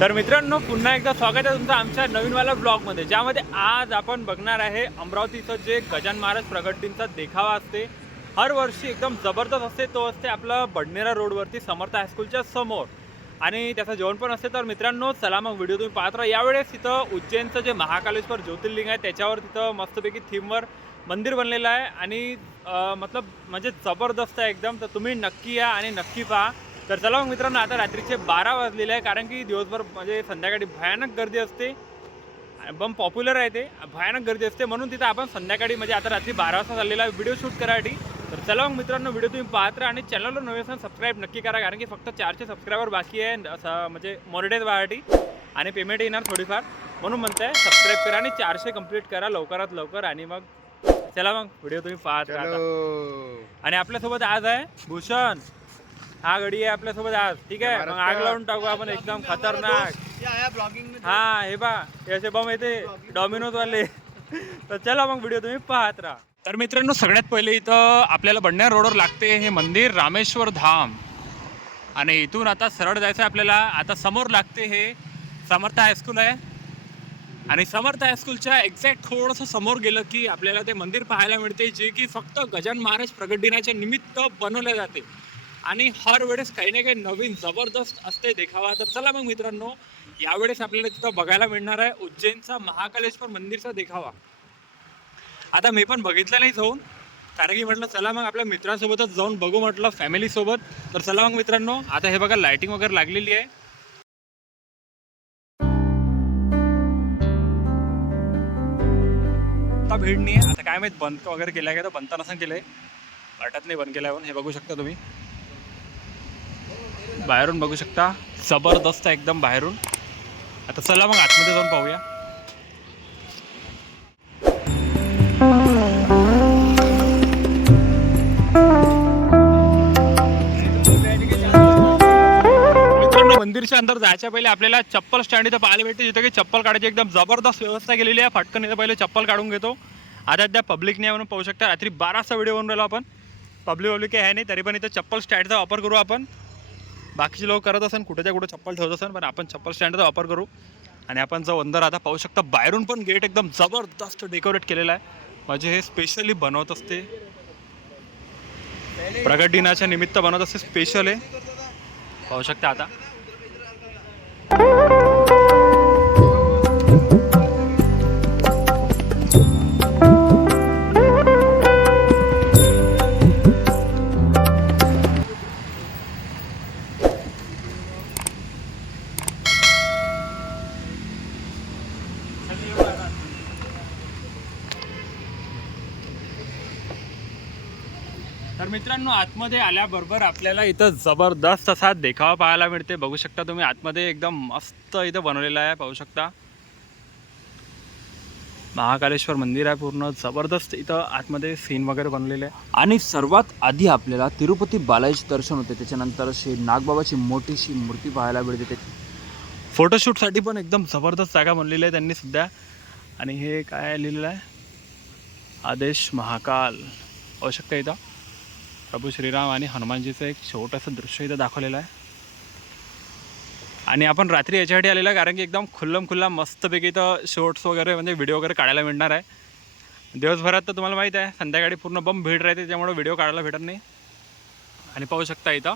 तर मित्रांनो, पुन्हा एकदा स्वागत आहे तुमचं आमच्या नवीनवाल्या ब्लॉगमध्ये, ज्यामध्ये आज आपण बघणार आहे अमरावतीचं जे गजानन महाराज प्रगट दिनचा देखावा असते, हर वर्षी एकदम जबरदस्त असते. तो असते आपला बडनेरा रोडवरती समर्थ हायस्कूलच्या समोर, आणि त्याचं जेवण पण असते. तर मित्रांनो, चला मग व्हिडिओ तुम्ही पाहत राहा. यावेळेस तिथं उज्जैनचं जे महाकालेश्वर ज्योतिर्लिंग आहे त्याच्यावर तिथं मस्तपैकी थीमवर मंदिर बनलेलं आहे, आणि म्हणजे जबरदस्त आहे एकदम. तर तुम्ही नक्की या आणि नक्की पहा. तर चला मग मित्रांनो, आता रात्रीचे 12 वाजलेले आहे, कारण की दिवसभर म्हणजे संध्याकाळी भयानक गर्दी असते. बम पॉप्युलर आहे, ते भयानक गर्दी असते, म्हणून तिथं आपण संध्याकाळी म्हणजे आता रात्री 12 वाजता झालेला व्हिडिओ शूट करायसाठी. तर चला मग मित्रांनो, व्हिडिओ तुम्ही पाहत राहा आणि चॅनलवर नवीन असेल सबस्क्राईब नक्की करा, कारण की फक्त 400 सबस्क्रायबर बाकी आहे असं म्हणजे मोनिटाईज व्हायसाठी, आणि पेमेंट येणार थोडीफार, म्हणून म्हणताय सबस्क्राईब करा आणि 400 कंप्लीट करा लवकरात लवकर. आणि मग चला मग व्हिडिओ तुम्ही पाहत राहा. आणि आपल्यासोबत आज आहे भूषण, हा गडी आहे आपल्यासोबत आज. ठीक आहे, मग आग लावून टाकू आपण एकदम खतरनाक. हा, हे बा असे बम येते डॉमिनोज वाले. तर चला मग व्हिडिओ तुम्ही पाहत राहा. तर मित्रांनो, सगळ्यात पहिले इथं आपल्याला बडनेरा रोडवर लागते हे मंदिर रामेश्वर धाम, आणि इथून आता सरळ जायचं आहे आपल्याला. आता समोर लागते हे समर्थ हायस्कूल आहे, आणि समर्थ हायस्कूलच्या एक्झॅक्ट थोडंसं समोर गेलं की आपल्याला ते मंदिर पाहायला मिळते, जे की फक्त गजानन महाराज प्रगट दिनाच्या निमित्त बनवले जाते, आणि हर वेळेस काही ना काही नवीन जबरदस्त असते देखावा. तर चला मग मित्रांनो, यावेळेस आपल्याला तिथं बघायला मिळणार आहे उज्जैनचा महाकालेश्वर मंदिरचा देखावा. आता मी पण बघितलं नाही जाऊन, कारण की म्हटलं चला मग आपल्या मित्रांसोबतच जाऊन बघू म्हटलं, फॅमिलीसोबत. तर चला मग मित्रांनो, आता हे बघा लाइटिंग वगैरे लागलेली आहे. आता भीड नाही आहे. आता काय माहित बंद वगैरे केलं आहे का, तर बंद नसं केलंय, वाटत नाही बंद केल्यावर. हे बघू शकता तुम्ही, बाहेरून बघू शकता, जबरदस्त आहे एकदम बाहेरून. आता चला मग आतमध्ये जाऊन पाहूया. मित्रांनो, मंदिरच्या अंदर जायच्या पहिले आपल्याला चप्पल स्टँड इथं पाहायला भेटते, जिथं की चप्पल काढायची एकदम जबरदस्त व्यवस्था केलेली आहे. फटकन इथं पहिले चप्पल काढून घेतो. आता त्या पब्लिक नाही म्हणून पाहू शकता, रात्री 12चा व्हिडिओ बनवून राहिलो आपण. पब्लिक आहे नाही, तरी पण इथं चप्पल स्टँडचा वापर करू आपण. बाकीचे लोक करत असेल कुठेच्या कुठे चप्पल ठेवत असेल, पण आपण चप्पल स्टँडचा वापर करू. आणि आपण जो अंदर आता पाहू शकता, बाहेरून पण गेट एकदम जबरदस्त डेकोरेट केलेला आहे, म्हणजे हे स्पेशली बनवत असते, प्रगट दिनाच्या निमित्त बनवत असते, स्पेशल आहे. पाहू शकता आता. तर मित्रांनो, आतमध्ये आल्याबरोबर आपल्याला इथं जबरदस्त असा देखावा पाहायला मिळते. बघू शकता तुम्ही, आतमध्ये एकदम मस्त इथं बनवलेलं आहे. पाहू शकता, महाकालेश्वर मंदिर आहे पूर्ण जबरदस्त. इथं आतमध्ये सीन वगैरे बनलेले आहे, आणि सर्वात आधी आपल्याला तिरुपती बालाजी दर्शन होते, त्याच्यानंतर अशी नागबाबाची मोठीशी मूर्ती पाहायला मिळते. फोटोशूटसाठी पण एकदम जबरदस्त जागा बनलेली आहे त्यांनी सुद्धा. आणि हे काय लिहिलेलं आहे, आदेश महाकाल. पाहू शकता इथं प्रभू श्रीराम आणि हनुमानजीचं एक छोटंसं दृश्य इथं दाखवलेलं आहे. आणि आपण रात्री याच्यासाठी आलेलं आहे, कारण की एकदम खुल्ला मस्तपैकी इथं शॉर्ट्स वगैरे म्हणजे व्हिडिओ वगैरे काढायला मिळणार आहे. दिवसभरात तर तुम्हाला माहीत आहे, संध्याकाळी पूर्ण बम भीड राहते, त्यामुळे व्हिडिओ काढायला भेटत नाही. आणि पाहू शकता इथं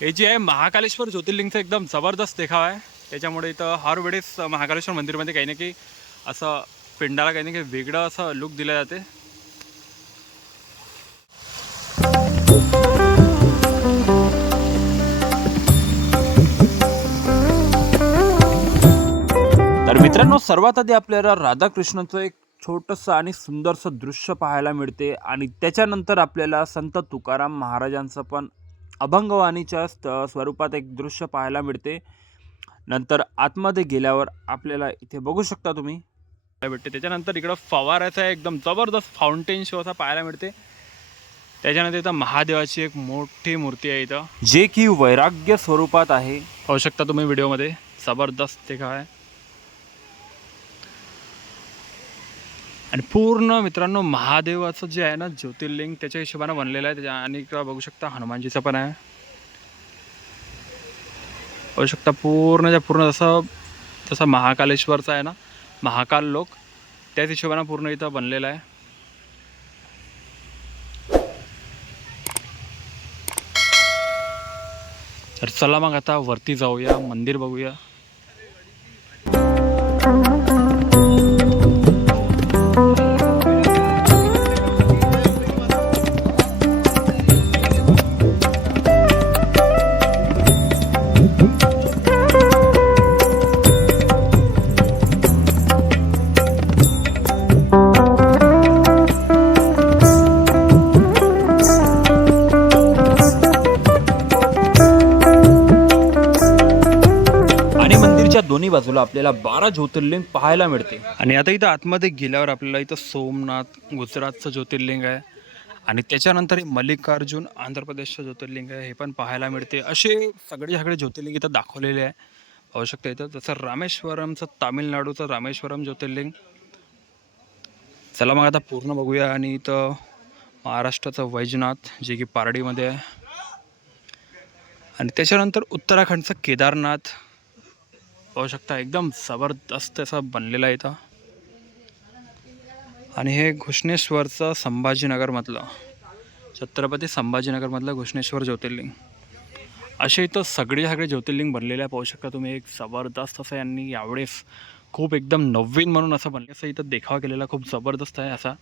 हे जे आहे महाकालेश्वर ज्योतिर्लिंगचं एकदम जबरदस्त देखावा आहे. त्याच्यामुळे इथं हर वेळेस महाकालेश्वर मंदिरमध्ये काही ना काही असं पिंडाला काही ना काही वेगळं असं लुक दिलं जाते. तर मित्रांनो, सर्वात आधी आपल्याला राधाकृष्णाचं एक छोटंसं आणि सुंदरसं दृश्य पाहायला मिळते, आणि त्याच्यानंतर आपल्याला संत तुकाराम महाराजांचं पण अभंगवाणीच्या स्वरूपात एक दृश्य पाहायला मिळते. नंतर आतमध्ये गेल्यावर आपल्याला इथे बघू शकता तुम्ही भेटते. त्याच्यानंतर इकडं फवाराचा एकदम जबरदस्त फाउंटेन शो असा पाहायला मिळते. त्याच्यानंतर इथं महादेवाची एक मोठी मूर्ती आहे इथं, जे की वैराग्य स्वरूपात आहे. पाहू शकता तुम्ही व्हिडिओमध्ये, जबरदस्त देखावा आहे. आणि पूर्ण मित्रांनो, महादेवाचं जे आहे ना ज्योतिर्लिंग, त्याच्या हिशोबाने बनलेलं आहे. त्याच्या आणि इकडं बघू शकता हनुमानजीचं पण आहे. पाहू शकता पूर्णच्या पूर्ण जसं महाकालेश्वरचा आहे ना, महाकाल लोक त्याच हिशोबानं पूर्ण इथं बनलेला आहे. तर चला मग आता वरती जाऊया, मंदिर बघूया. दोन्ही बाजूला आपल्याला 12 ज्योतिर्लिंग पाहायला मिळते. आणि आता इथं आतमध्ये गेल्यावर आपल्याला इथं सोमनाथ गुजरातचं ज्योतिर्लिंग आहे आणि त्याच्यानंतर मल्लिकार्जुन आंध्र प्रदेशचं ज्योतिर्लिंग आहे, हे पण पाहायला मिळते. असे सगळे ज्योतिर्लिंग इथं दाखवलेले आहे, पाहू शकता. इथं जसं रामेश्वरमचं तामिळनाडूचं रामेश्वरम ज्योतिर्लिंग. चला मग आता पूर्ण बघूया. आणि इथं महाराष्ट्राचं वैजनाथ जे की पारडीमध्ये आहे आणि त्याच्यानंतर उत्तराखंडचं केदारनाथ पाहू शकता, एकदम जबरदस्त असं बनलेलं आहे इथं. आणि हे घृष्णेश्वरचं संभाजीनगरमधलं, छत्रपती संभाजीनगरमधलं घृष्णेश्वर ज्योतिर्लिंग. असे इथं सगळे ज्योतिर्लिंग बनलेले आहे, पाहू शकता तुम्ही. एक जबरदस्त असं यांनी यावेळेस खूप एकदम नवीन म्हणून असं बनले, असं इथं देखावा केलेला खूप जबरदस्त आहे असा.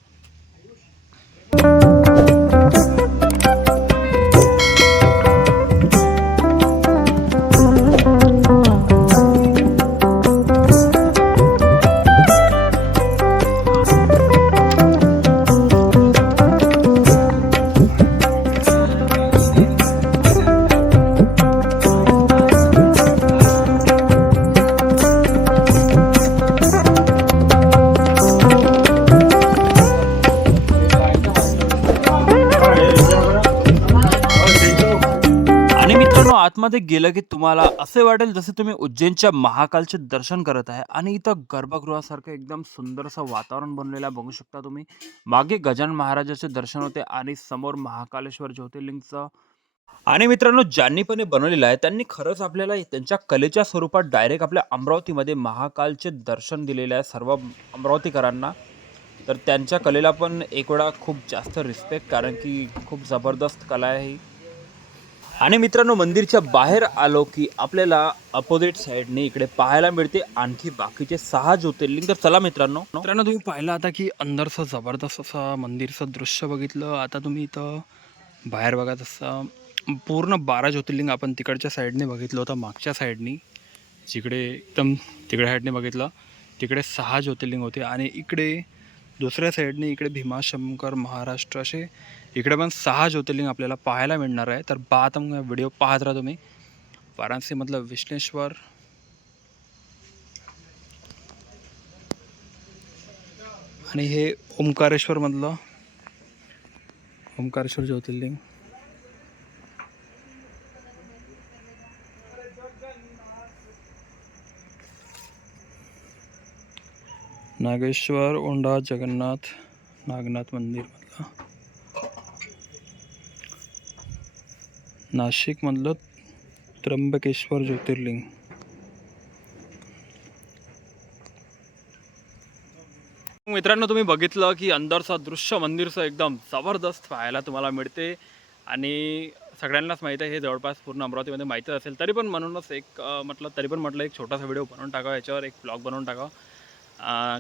आतमध्ये गेलं की तुम्हाला असे वाटेल जसे तुम्ही उज्जैनच्या महाकालचे दर्शन करत आहे. आणि इथं गर्भगृहासारखं एकदम सुंदर असं वातावरण बनलेलं आहे, बघू शकता तुम्ही. मागे गजानन महाराजाचे दर्शन होते आणि समोर महाकालेश्वर ज्योतिर्लिंगचं. आणि मित्रांनो, ज्यांनी पण हे बनवलेलं आहे त्यांनी खरंच आपल्याला त्यांच्या कलेच्या स्वरूपात डायरेक्ट आपल्या अमरावतीमध्ये महाकालचे दर्शन दिलेले आहे सर्व अमरावतीकरांना. तर त्यांच्या कलेला पण एक वेळा खूप जास्त रिस्पेक्ट, कारण की खूप जबरदस्त कला आहे ही. आणि मित्रांनो, मंदिरच्या बाहेर आलो की आपल्याला अपोजिट साईडने इकडे पाहायला मिळते आणखी बाकीचे 6 ज्योतिर्लिंग. तर चला मित्रांनो तुम्ही पाहिलं आता की अंदरचं जबरदस्त असं मंदिरचं दृश्य बघितलं. आता तुम्ही इथं बाहेर बघा, तसं पूर्ण 12 ज्योतिर्लिंग आपण तिकडच्या साईडने बघितलं होतं, मागच्या साईडनी जिकडे एकदम तिकडे साईडने बघितलं, तिकडे 6 ज्योतिर्लिंग होते. आणि इकडे दुसऱ्या साईडने इकडे भीमाशंकर महाराष्ट्र असे इकडे पण 6 ज्योतिर्लिंग आपल्याला पाहायला मिळणार आहे. तर व्हिडिओ पाहत राहा तुम्ही. वाराणसीमधलं विश्वेश्वर आणि हे ओंकारेश्वरमधलं ओंकारेश्वर ज्योतिर्लिंग. नागेश्वर ओंडा जगन्नाथ नागनाथ मंदिरमधलं. नाशिकमधलं त्र्यंबकेश्वर ज्योतिर्लिंग. मित्रांनो, तुम्ही बघितलं की अंदरचं दृश्य मंदिरचं एकदम जबरदस्त पाहायला तुम्हाला मिळते. आणि सगळ्यांनाच माहीत आहे, हे जवळपास पूर्ण अमरावतीमध्ये माहीतच असेल. तरी पण म्हणूनच म्हटलं एक छोटासा व्हिडिओ बनवून टाकावा, याच्यावर एक ब्लॉग बनवून टाकावा.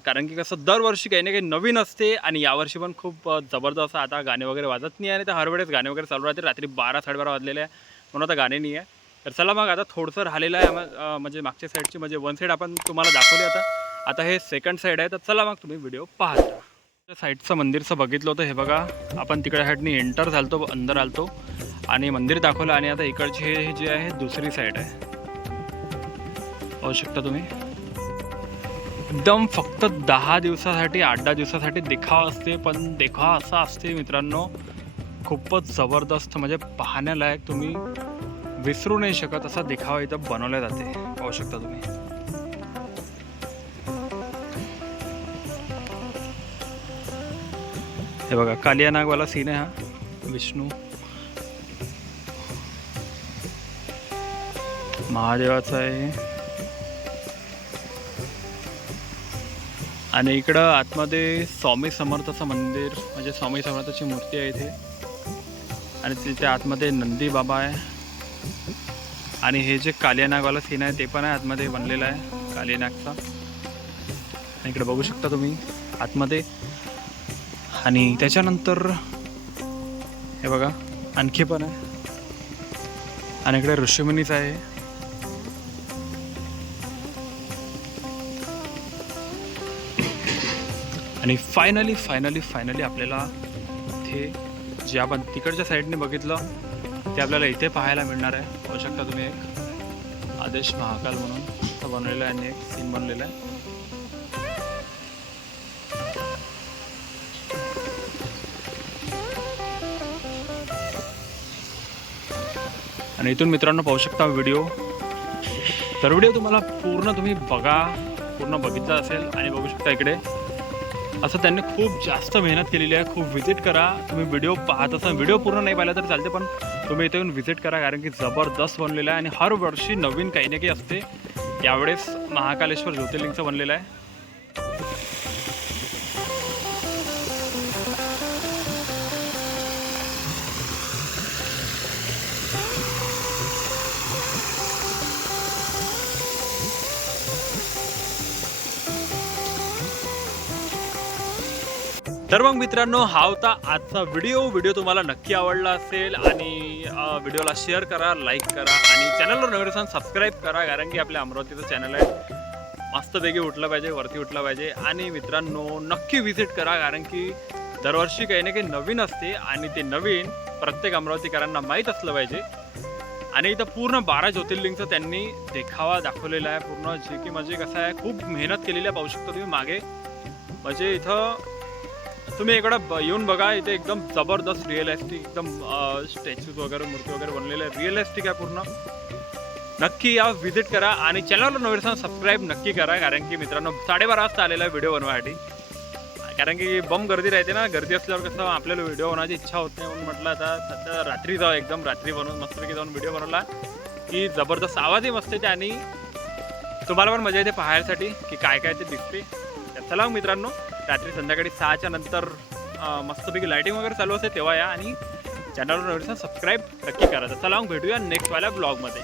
कारण की कसं दरवर्षी काही ना काही नवीन असते आणि यावर्षी पण खूप जबरदस्त. आता गाणे वगैरे वाजत नाही आहे, तर हर वेळेस गाणे वगैरे चालू राहते. रात्री 12-12:30 वाजलेले आहे म्हणून आता गाणे नाही आहे. तर चला मग आता थोडंसं राहिलेलं आहे, म्हणजे मागच्या साईडची, म्हणजे वन साईड आपण तुम्हाला दाखवली. आता हे सेकंड साईड आहे. तर चला मग तुम्ही व्हिडिओ पाहता. साईडचं मंदिरचं बघितलं होतं, हे बघा. आपण तिकडे साईडनी एंटर झालतो, अंदर आलतो आणि मंदिर दाखवलं. आणि आता इकडची हे जे आहे दुसरी साईड आहे, पाहू शकता तुम्ही. एकदम फक्त 10 दिवसासाठी 8-10 दिवसासाठी देखावा असते, पण देखावा असा असते मित्रांनो, खूपच जबरदस्त, म्हणजे पाहण्यालायक. तुम्ही विसरू नाही शकत असा देखावा इथं बनवला जाते, पाहू शकता तुम्ही. हे बघा, कालिया नागवाला सीन आहे हा. विष्णू महादेवाचं आहे. आणि इकडं आतमध्ये स्वामी समर्थाचं मंदिर म्हणजे स्वामी समर्थाची मूर्ती आहे इथे. आणि तिथे आतमध्ये नंदी बाबा आहे. आणि हे जे कालियानागवाला सीन आहे ते पण आहे आतमध्ये बनलेलं आहे कालियानागचा. इकडे बघू शकता तुम्ही आतमध्ये. आणि त्याच्यानंतर हे बघा आणखी पण आहे. आणि इकडे ऋषिमुनीच आहे. आणि फायनली आपल्याला इथे जे आपण तिकडच्या साईडने बघितलं ते आपल्याला इथे पाहायला मिळणार आहे. पाहू शकता तुम्ही एक आदेश महाकाल म्हणून इथं बनवलेलं आहे आणि एक सीन बनलेला आहे. आणि इथून मित्रांनो पाहू शकता व्हिडिओ. तर व्हिडिओ तुम्हाला पूर्ण तुम्ही बघा, पूर्ण बघितला असेल. आणि बघू शकता इकडे असं त्यांनी खूप जास्त मेहनत केलेली आहे. खूप व्हिजिट करा तुम्ही. व्हिडिओ पाहत असाल, व्हिडिओ पूर्ण नाही पाहिला तर चालते, पण तुम्ही इथे येऊन व्हिजिट करा कारण की जबरदस्त बनलेलं आहे. आणि हर वर्षी नवीन काही ना काही असते. यावेळेस महाकालेश्वर ज्योतिर्लिंगचं बनलेलं आहे. तर मग मित्रांनो हा होता आजचा व्हिडिओ तुम्हाला नक्की आवडला असेल. आणि व्हिडिओला शेअर करा, लाईक करा आणि चॅनलवर नवीन असाल सबस्क्राईब करा कारण की आपल्या अमरावतीचं चॅनल आहे. मस्तपैकी उठलं पाहिजे, वरती उठलं पाहिजे. आणि मित्रांनो नक्की व्हिजिट करा कारण की दरवर्षी काही ना काही नवीन असते आणि ते नवीन प्रत्येक अमरावतीकरांना माहीत असलं पाहिजे. आणि इथं पूर्ण 12 ज्योतिर्लिंगचं त्यांनी देखावा दाखवलेला आहे पूर्ण. जे की म्हणजे कसं आहे खूप मेहनत केलेली आहे. पाहू शकता तुम्ही मागे. म्हणजे इथं तुम्ही इकडं येऊन बघा. इथे एकदम जबरदस्त रिअलिस्टिक एकदम स्टॅच्यूज वगैरे मूर्ती वगैरे बनलेले आहे. रिअलिस्टिक आहे पूर्ण. नक्की या, व्हिजिट करा आणि चॅनलवर नवीन सबस्क्राईब नक्की करा कारण की मित्रांनो 12:30 वाजता आलेला आहे व्हिडिओ बनवायसाठी. कारण की बम गर्दी राहते ना. गर्दी असल्यावर कसं आपल्याला व्हिडिओ बनवायची इच्छा होत नाही. म्हणून म्हटलं आता सध्या रात्री जाऊ, एकदम रात्री बनवून मस्तपैकी जाऊन व्हिडिओ बनवला की जबरदस्त आवाजही मस्त येते आणि तुम्हाला पण मजा येते पाहायसाठी की काय काय ते दिसते. चला मग मित्रांनो रात्री संध्याकाळी 6च्या नंतर मस्तपैकी लाईटिंग वगैरे चालू असते तेव्हा या. आणि चॅनलवर नवीन सबस्क्राईब नक्की करा. तर चला मग भेटूया नेक्स्ट वाल्या ब्लॉगमध्ये.